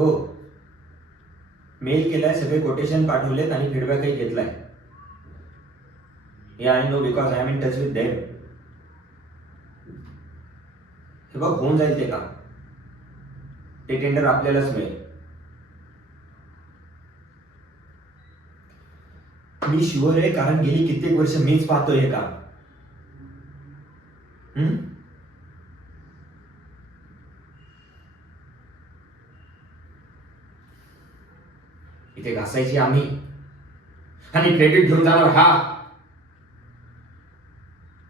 हो, मेल केलाय, सगळे कोटेशन पाठवलेत आणि फीडबॅकही घेतलाय. या I know because I am in touch with them. हे बघ, होऊन जाईल ते काम. ते टेंडर आपल्यालाच मिळेल. मी शुअर आहे, कारण गेली कित्येक वर्ष मीच पाहतोय हे काम. इथे घासायची आम्ही आणि क्रेडिट घेऊन जाणार हा.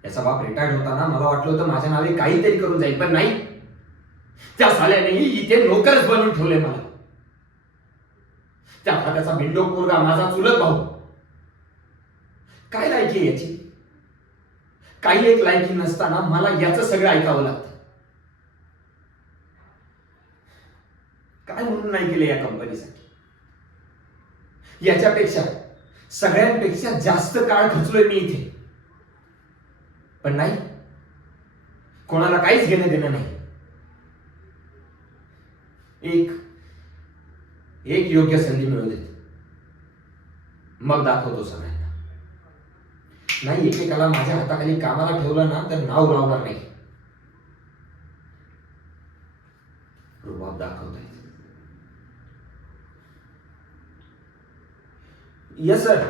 याचा बाप रिटायर्ड होताना मला वाटलं होतं माझ्या नावे काहीतरी करून जाईल, पण नाही. त्या साल्यानेही इथे नोकरच बनवून ठेवले मला. त्या त्याचा बिंडोक पोरगा, माझा चुलत भाऊ. काय लायकी आहे याची? काही एक लायकी नसताना मला याचं सगळं ऐकावं लागतं. काय म्हणून नाही केलं या कंपनीसाठी? याच्यापेक्षा सगळ्यांपेक्षा जास्त काळ खचलोय मी इथे, पण नाही, कोणाला काहीच घेणं देणं नाही. एक एक योग्य संधी मिळू देत, मग दाखवतो सगळ्यांना. नाही, एकेकाला माझ्या हाताखाली कामाला ठेवलं ना तर नाव लावणार नाही. रुबाब दाखवताय. Yes sir.